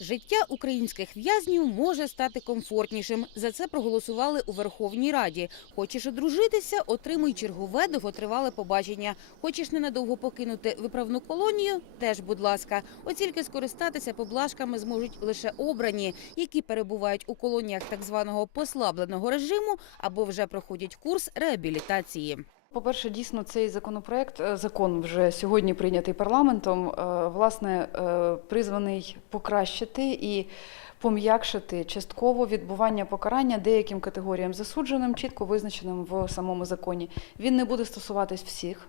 Життя українських в'язнів може стати комфортнішим. За це проголосували у Верховній Раді. Хочеш одружитися, отримуй чергове довготривале побачення. Хочеш ненадовго покинути виправну колонію? Теж, будь ласка. От тільки скористатися поблажками зможуть лише обрані, які перебувають у колоніях так званого послабленого режиму або вже проходять курс реабілітації. По-перше, дійсно, цей законопроект, е, закон вже сьогодні прийнятий парламентом, е, власне, е, призваний покращити і пом'якшити частково відбування покарання деяким категоріям засудженим, чітко визначеним в самому законі. Він не буде стосуватись всіх.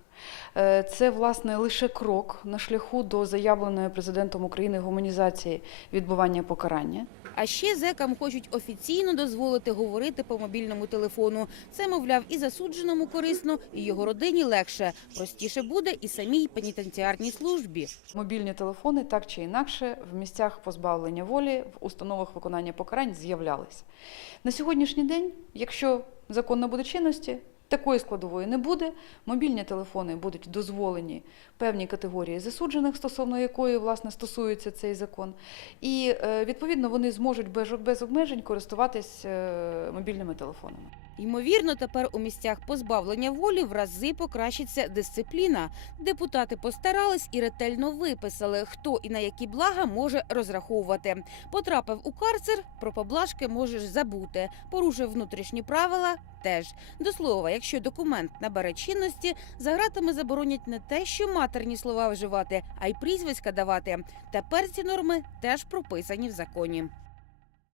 Е, Це, власне, лише крок на шляху до заявленої президентом України гуманізації відбування покарання. А ще зекам хочуть офіційно дозволити говорити по мобільному телефону. Це, мовляв, і засудженому корисно, і його родині легше. Простіше буде і самій пенітенціарній службі. Мобільні телефони так чи інакше в місцях позбавлення волі, в установах виконання покарань з'являлись. На сьогоднішній день, якщо закон набуде чинності, такої складової не буде. Мобільні телефони будуть дозволені певній категорії засуджених, стосовно якої власне стосується цей закон. І е, відповідно вони зможуть без, обмежень користуватись е, мобільними телефонами. Ймовірно, тепер у місцях позбавлення волі в рази покращиться дисципліна. Депутати постарались і ретельно виписали, хто і на які блага може розраховувати. Потрапив у карцер, про поблажки можеш забути. Порушив внутрішні правила. Теж до слова, якщо документ набере чинності, за гратами заборонять не те, що матерні слова вживати, а й прізвиська давати. Тепер ці норми теж прописані в законі.